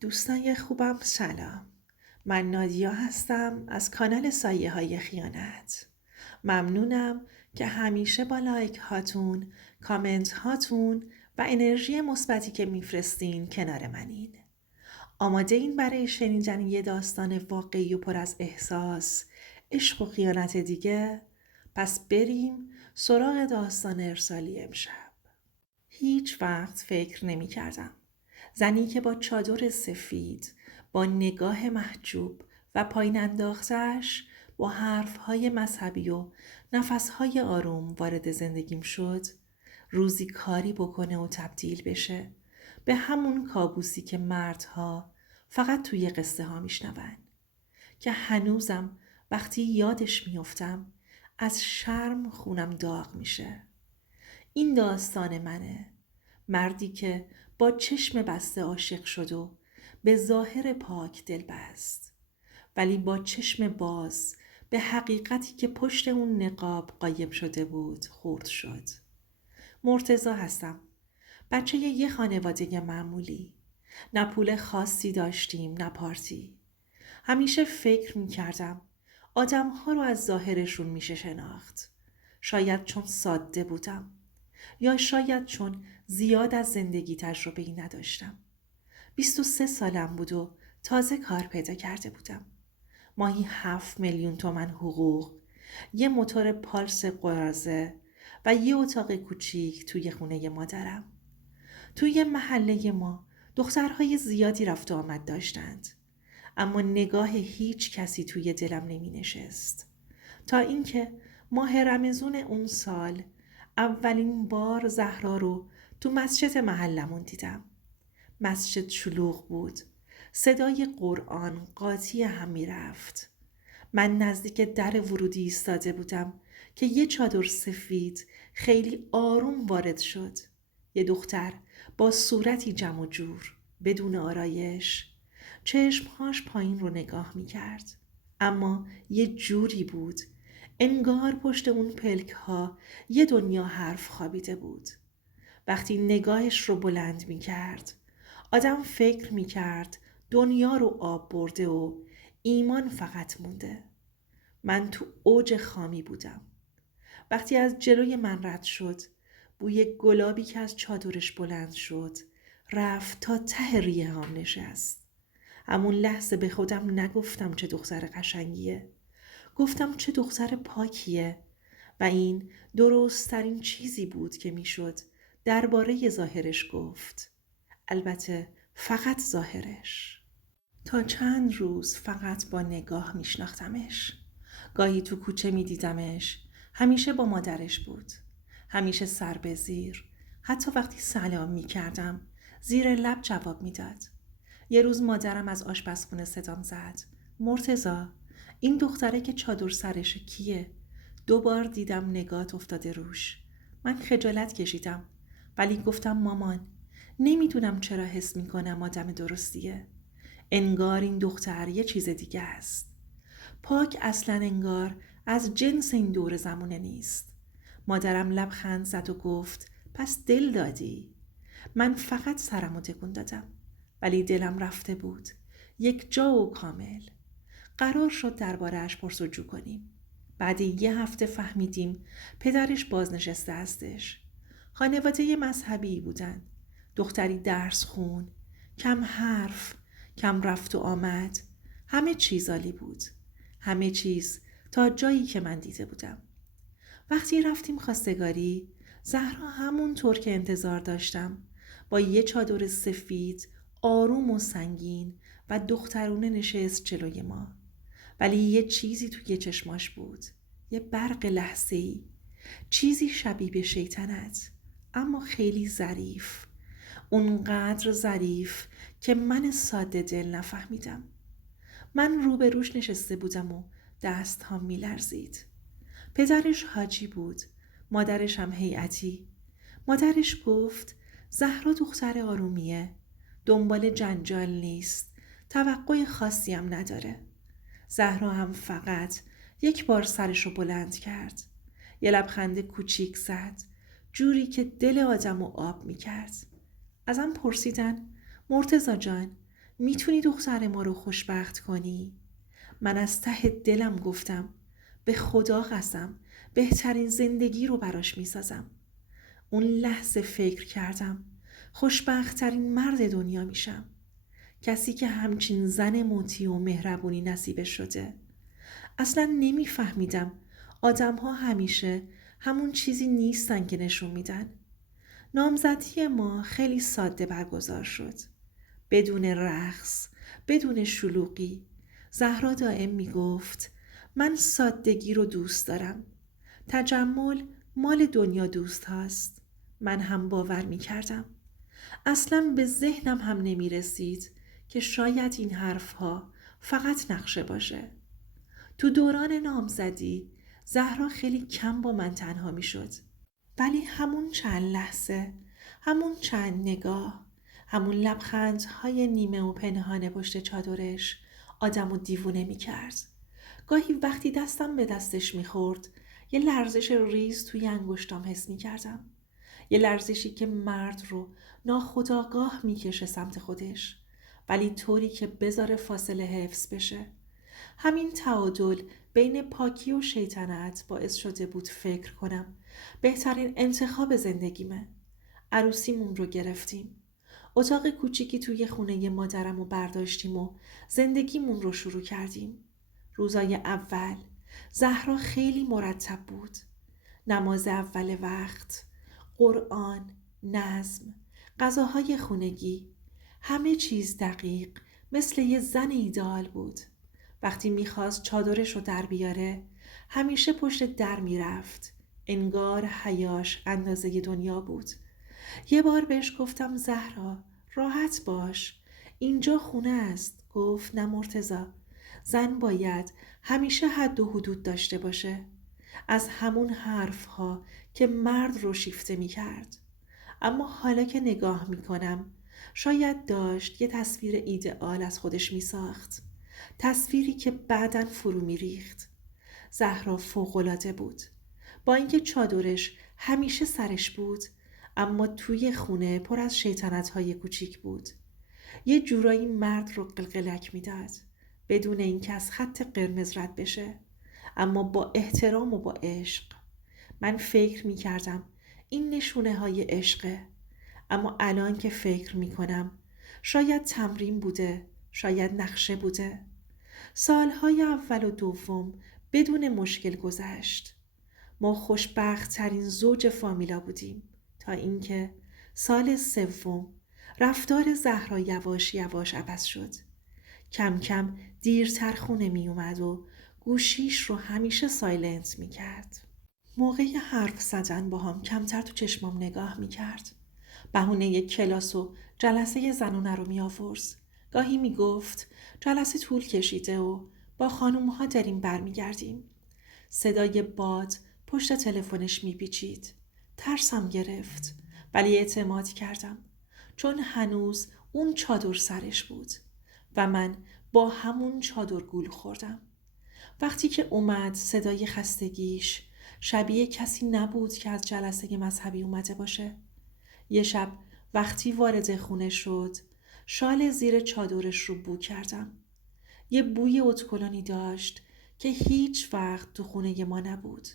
دوستای خوبم سلام. من نادیا هستم از کانال سایه های خیانت. ممنونم که همیشه با لایک هاتون، کامنت هاتون و انرژی مثبتی که میفرستین کنار منین. آماده این برای شنیدن یه داستان واقعی و پر از احساس، عشق و خیانت دیگه؟ پس بریم سراغ داستان ارسالی امشب. هیچ وقت فکر نمی کردم. زنی که با چادر سفید، با نگاه محجوب و پایین انداختش، با حرفهای مذهبی و نفسهای آروم وارد زندگیم شد، روزی کاری بکنه و تبدیل بشه به همون کابوسی که مردها فقط توی قصه ها میشنون، که هنوزم وقتی یادش میافتم از شرم خونم داغ میشه. این داستان منه. مردی که با چشم بسته عاشق شد و به ظاهر پاک دل بست، ولی با چشم باز به حقیقتی که پشت اون نقاب قایم شده بود خورد شد. مرتضی هستم. بچه یه خانواده معمولی. نه پول خاصی داشتیم نه پارتی. همیشه فکر میکردم آدمها رو از ظاهرشون میشه شناخت. شاید چون ساده بودم، یا شاید چون زیاد از زندگی تجربه‌ای نداشتم. 23 سالم بود و تازه کار پیدا کرده بودم. ماهی 7 میلیون تومن حقوق، یه موتور پالس قرازه و یه اتاق کوچیک توی خونه مادرم. توی محله ما دخترهای زیادی رفت و آمد داشتند، اما نگاه هیچ کسی توی دلم نمی نشست. تا اینکه ماه رمضون اون سال اولین بار زهرا رو تو مسجد محلمون دیدم. مسجد شلوغ بود. صدای قرآن قاطی هم می رفت. من نزدیک در ورودی ایستاده بودم که یه چادر سفید خیلی آروم وارد شد. یه دختر با صورتی جمع و جور، بدون آرایش، چشمهاش پایین رو نگاه می کرد. اما یه جوری بود انگار پشت اون پلک ها یه دنیا حرف خوابیده بود. وقتی نگاهش رو بلند می کرد، آدم فکر می کرد دنیا رو آب برده و ایمان فقط مونده. من تو اوج خامی بودم. وقتی از جلوی من رد شد، بوی گلابی که از چادرش بلند شد رفت تا ته ریه هم نشست. همون لحظه به خودم نگفتم چه دختر قشنگیه، گفتم چه دختر پاکیه. و این درست‌ترین چیزی بود که میشد درباره ظاهرش گفت. البته فقط ظاهرش. تا چند روز فقط با نگاه میشناختمش. گاهی تو کوچه میدیدمش. همیشه با مادرش بود. همیشه سر به زیر. حتی وقتی سلام میکردم زیر لب جواب میداد. یه روز مادرم از آشپزخونه صدام زد. مرتضی، این دختره که چادر سرش کیه؟ 2 بار دیدم نگات افتاده روش. من خجالت کشیدم، ولی گفتم مامان، نمیدونم چرا حس میکنم آدم درستیه. انگار این دختر یه چیز دیگه است. پاک اصلا انگار از جنس این دور زمونه نیست. مادرم لبخند زد و گفت پس دل دادی؟ من فقط سرمو تکون دادم، ولی دلم رفته بود، یک جا و کامل. قرار شد درباره‌اش پرسجو کنیم. بعد 1 هفته فهمیدیم پدرش بازنشسته هستش. خانواده مذهبی بودن. دختری درس خون، کم حرف، کم رفت و آمد. همه چیز عالی بود. همه چیز تا جایی که من دیده بودم. وقتی رفتیم خواستگاری، زهرا همون طور که انتظار داشتم با یه چادر سفید آروم و سنگین و دخترونه نشست جلوی ما. ولی یه چیزی توی چشماش بود، یه برق لحظه‌ای، چیزی شبیه به شیطنت، اما خیلی ظریف. اونقدر ظریف که من ساده دل نفهمیدم. من روبروش نشسته بودم و دست هم می لرزید. پدرش حاجی بود، مادرش هم هیئتی. مادرش گفت زهرا دختر آرومیه، دنبال جنجال نیست، توقع خاصی هم نداره. زهرا هم فقط 1 بار سرشو بلند کرد. یه لبخند کوچیک زد، جوری که دل آدمو آب می کرد. ازم پرسیدن مرتضی جان، میتونی دختر ما رو خوشبخت کنی؟ من از ته دلم گفتم به خدا قسم بهترین زندگی رو براش میسازم. اون لحظه فکر کردم خوشبخت‌ترین مرد دنیا میشم. کسی که همچین زن مطیع و مهربونی نصیبش شده. اصلا نمیفهمیدم آدم‌ها همیشه همون چیزی نیستن که نشون میدن. نامزدی ما خیلی ساده برگزار شد. بدون رقص، بدون شلوغی. زهرا دائم میگفت من سادگی رو دوست دارم. تجمل مال دنیا دوست هاست. من هم باور میکردم. اصلا به ذهنم هم نمی رسید که شاید این حرفها فقط نقشه باشه. تو دوران نامزدی زهرا خیلی کم با من تنها می شد. ولی همون چند لحظه، همون چند نگاه، همون لبخندهای نیمه و پنهان پشت چادرش آدمو دیوونه می کرد. گاهی وقتی دستم به دستش می خورد یه لرزش ریز توی انگشتام حس می کردم. یه لرزشی که مرد رو ناخودآگاه میکشه سمت خودش، ولی طوری که بذاره فاصله حفظ بشه. همین تعادل بین پاکی و شیطنت باعث شده بود فکر کنم بهترین انتخاب زندگیمه. عروسیمون رو گرفتیم. اتاق کوچیکی توی خونه مادرم رو برداشتیم و زندگیمون رو شروع کردیم. روزای اول زهرا خیلی مرتب بود. نماز اول وقت، قرآن، نظم، غذاهای خونگی، همه چیز دقیق مثل یه زن ایدئال بود. وقتی میخواست چادرش رو در بیاره همیشه پشت در میرفت. انگار حیاش اندازه دنیا بود. یه بار بهش گفتم زهرا راحت باش، اینجا خونه است. گفت نه مرتضی، زن باید همیشه حد و حدود داشته باشه. از همون حرفها که مرد رو شیفته می کرد. اما حالا که نگاه می کنم شاید داشت یه تصویر ایدئال از خودش می ساخت. تصویری که بعداً فرو می ریخت. زهرا فوق‌العاده بود. با اینکه چادرش همیشه سرش بود اما توی خونه پر از شیطنت‌های کوچیک بود. یه جورایی مرد رو قلقلک می داد بدون اینکه از خط قرمز رد بشه، اما با احترام و با عشق. من فکر می کردم این نشونه های عشقه، اما الان که فکر می کنم شاید تمرین بوده، شاید نقشه بوده. سالهای اول و دوم بدون مشکل گذشت. ما خوشبخت ترین زوج فامیلا بودیم تا اینکه سال سوم رفتار زهرا یواش یواش عوض شد. کم کم دیرتر خونه می اومد و گوشیش رو همیشه سایلنت می کرد. موقع حرف زدن با هم کمتر تو چشمام نگاه می کرد. بهونه کلاس و جلسه زنونه رو می آورد. گاهی می گفت جلسه طول کشیده و با خانوم ها داریم برمی گردیم. صدای باد پشت تلفنش می پیچید. ترسم گرفت ولی اعتماد کردم چون هنوز اون چادر سرش بود و من با همون چادر گول خوردم. وقتی که اومد صدای خستگیش شبیه کسی نبود که از جلسه مذهبی اومده باشه. یه شب وقتی وارد خونه شد شال زیر چادرش رو بو کردم. یه بوی اتکلونی داشت که هیچ وقت تو خونه ما نبود.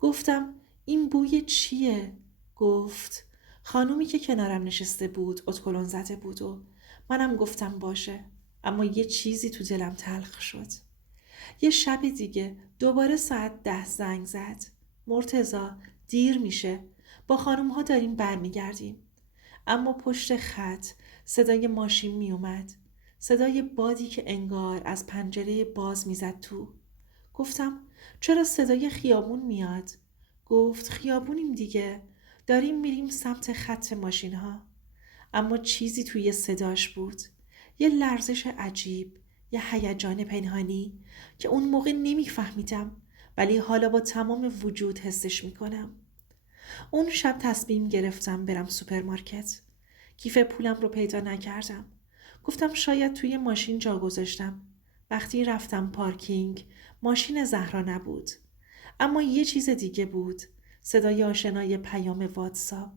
گفتم این بوی چیه؟ گفت خانومی که کنارم نشسته بود اتکلون زده بود و منم گفتم باشه، اما یه چیزی تو دلم تلخ شد. یه شب دیگه دوباره ساعت 10 زنگ زد. مرتضی دیر میشه، با خانوم ها داریم برمیگردیم. اما پشت خط صدای ماشین می اومد. صدای بادی که انگار از پنجره باز میزد تو. گفتم چرا صدای خیابون میاد؟ گفت خیابونیم دیگه، داریم میریم سمت خط ماشین ها. اما چیزی توی صداش بود، یه لرزش عجیب، یه هیجان پنهانی که اون موقع نمیفهمیدم ولی حالا با تمام وجود حسش میکنم. اون شب تصمیم گرفتم برم سوپرمارکت. کیف پولم رو پیدا نکردم. گفتم شاید توی ماشین جا گذاشتم. وقتی رفتم پارکینگ ماشین زهرا نبود، اما یه چیز دیگه بود. صدای آشنای پیام واتساپ.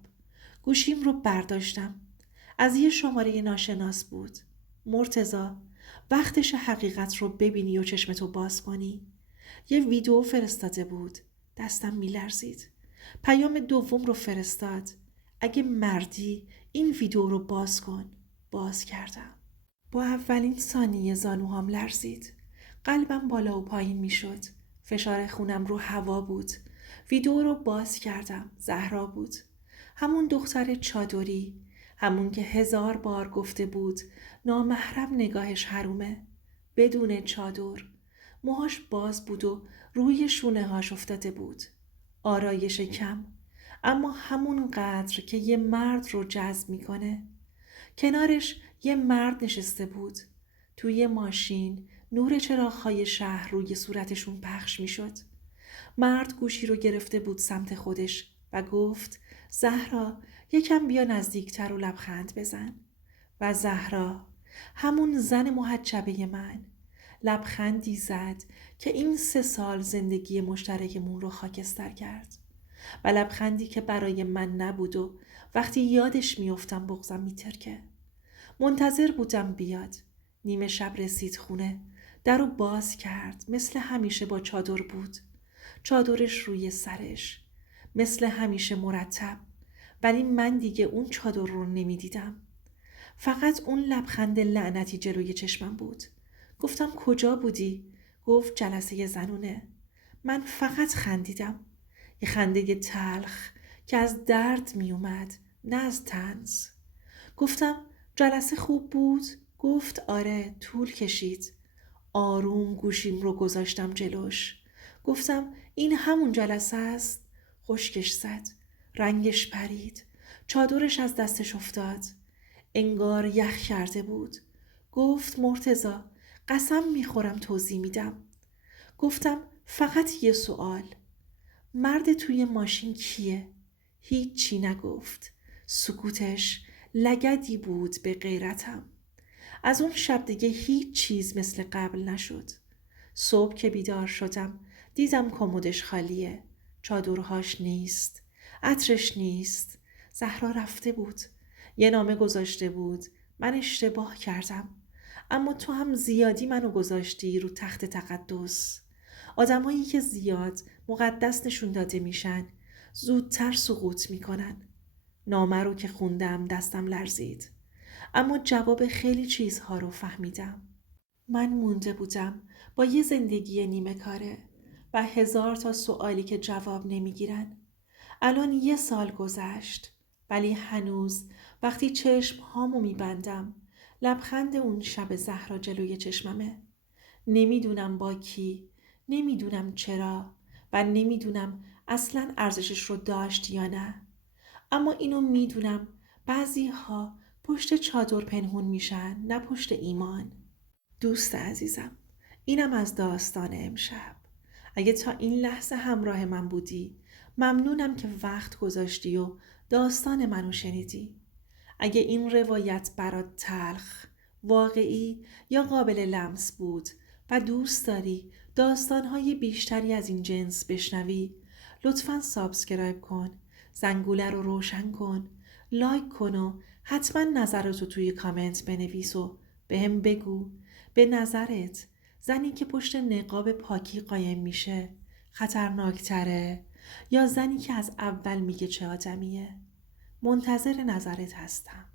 گوشیم رو برداشتم. از یه شماره ناشناس بود. مرتضی، وقتش حقیقت رو ببینی و چشمتو باز کنی. یه ویدیو فرستاده بود. دستم میلرزید. پیام دوم رو فرستاد. اگه مردی این ویدیو رو باز کن. باز کردم. با اولین ثانیه زانوهام لرزید. قلبم بالا و پایین میشد. فشار خونم رو هوا بود. ویدیو رو باز کردم. زهرا بود. همون دختر چادری. همون که 1000 بار گفته بود نامحرم نگاهش حرومه. بدون چادر. موهاش باز بود و روی شونه هاش افتاده بود. آرایش کم. اما همون قدر که یه مرد رو جذب میکنه. کنارش یه مرد نشسته بود. توی ماشین نور چراغ‌های شهر روی صورتشون پخش میشد. مرد گوشی رو گرفته بود سمت خودش و گفت زهرا یکم بیا نزدیکتر و لبخند بزن. و زهرا، همون زن محجبه من، لبخندی زد که این 3 سال زندگی مشترکمون رو خاکستر کرد. و لبخندی که برای من نبود و وقتی یادش میافتم بغضم میترکه. منتظر بودم بیاد. نیمه شب رسید خونه. در رو باز کرد. مثل همیشه با چادر بود. چادرش روی سرش. مثل همیشه مرتب. ولی من دیگه اون چادر رو نمیدیدم. فقط اون لبخند لعنتی جلوی چشمم بود. گفتم کجا بودی؟ گفت جلسه زنونه. من فقط خندیدم. یه خنده تلخ که از درد می اومد، نه از طنز. گفتم جلسه خوب بود؟ گفت آره، طول کشید. آروم گوشیم رو گذاشتم جلوش. گفتم این همون جلسه است؟ خشکش زد. رنگش پرید. چادرش از دستش افتاد. انگار یخ کرده بود. گفت مرتضی، قسم میخورم توضیح میدم. گفتم فقط یه سوال. مرد توی ماشین کیه؟ هیچی نگفت. سکوتش لگدی بود به غیرتم. از اون شب دیگه هیچ چیز مثل قبل نشد. صبح که بیدار شدم دیدم کمدش خالیه. چادرهاش نیست. عطرش نیست. زهرا رفته بود. یه نامه گذاشته بود. من اشتباه کردم. اما تو هم زیادی منو گذاشتی رو تخت تقدس. آدمایی که زیاد مقدس نشون داده میشن زودتر سقوط میکنن. نامه رو که خوندم دستم لرزید. اما جواب خیلی چیزها رو فهمیدم. من مونده بودم با یه زندگی نیمه کاره و 1000 تا سوالی که جواب نمیگیرن. الان 1 سال گذشت، ولی هنوز وقتی چشم هامو میبندم لبخند اون شب زهرا جلوی چشممه. نمیدونم با کی، نمیدونم چرا و نمیدونم اصلاً ارزشش رو داشت یا نه. اما اینو میدونم بعضی ها پشت چادر پنهون میشن، نه پشت ایمان. دوست عزیزم، اینم از داستان امشب. اگه تا این لحظه همراه من بودی، ممنونم که وقت گذاشتی و داستان منو شنیدی. اگه این روایت برات تلخ، واقعی یا قابل لمس بود و دوست داری داستانهای بیشتری از این جنس بشنوی، لطفاً سابسکرایب کن، زنگوله رو روشن کن، لایک کن و حتما نظرتو توی کامنت بنویس و بهم بگو به نظرت زنی که پشت نقاب پاکی قایم میشه خطرناکتره یا زنی که از اول میگه چه آدمیه؟ منتظر نظرت هستم.